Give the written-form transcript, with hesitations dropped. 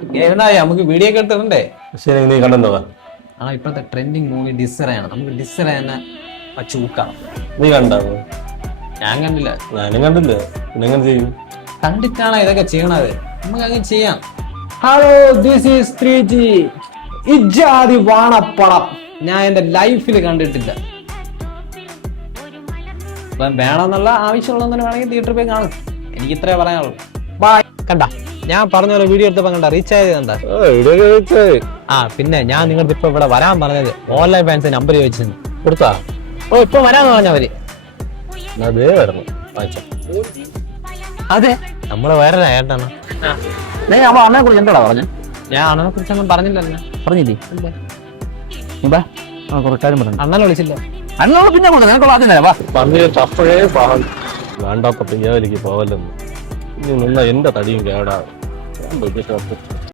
നമുക്ക് വീഡിയോ ഒക്കെ എടുത്തിട്ടുണ്ടേ. ശരി, നീ കണ്ടെന്നോ? ഇപ്പോഴത്തെ ട്രെൻഡിങ് മൂവി ഡിസറയാണ്. നമുക്ക് ഡിസറ തന്നെ ചൂക്കാം. നീ കണ്ടോ? ഞാൻ കണ്ടില്ല. ഞാനും കണ്ടില്ല. പിന്നെ എങ്ങനെ ചെയ്യും? കണ്ടിട്ടാണോ ഇതൊക്കെ ചെയ്യണത്? നമുക്ക് അങ്ങനെ ചെയ്യാം. Hello, this is 3G. ഇജാതി വാണപ്പടം ഞാൻ എന്റെ ലൈഫിൽ കണ്ടിട്ടില്ല. വേണമെന്നുള്ള ആവശ്യമുള്ളതെന്ന് വേണമെങ്കിൽ തിയേറ്ററിൽ പോയി കാണും. എനിക്ക് ഇത്രേ പറയാനുള്ളൂ. ബൈ. കണ്ട, ഞാൻ പറഞ്ഞ പോലെ വീഡിയോ എടുത്തപ്പോ കണ്ട റീച്ച് ആയത് കണ്ട. പിന്നെ ഞാൻ നിങ്ങൾക്ക് ഇപ്പൊ ഇവിടെ വരാൻ പറഞ്ഞത് ഓൺലൈൻ ഫാൻസ് നമ്പർ ചോദിച്ചു കൊടുത്താ. ഇപ്പൊ വരാന്ന് പറഞ്ഞവര്. അതെ, നമ്മള് വേറെ ഏട്ടാണ്. അണ്ണനെ കുറിച്ച് എന്താ പറഞ്ഞ? ഞാൻ അണ്ണനെ കുറിച്ചൊന്നും പറഞ്ഞില്ലല്ലോ. പറഞ്ഞില്ലേ? കുറച്ചാലും പറഞ്ഞു. അണ്ണനെ വിളിച്ചില്ല. അണ്ണനോട് പിന്നെ നിനക്കുള്ള ആദ്യം തരാം. അപ്പോഴേ വേണ്ടാത്ത പ്രിയാവലിക്ക് പോവല്ലെന്ന്. ഇനി നിന്ന എന്റെ തടിയും കേടാ.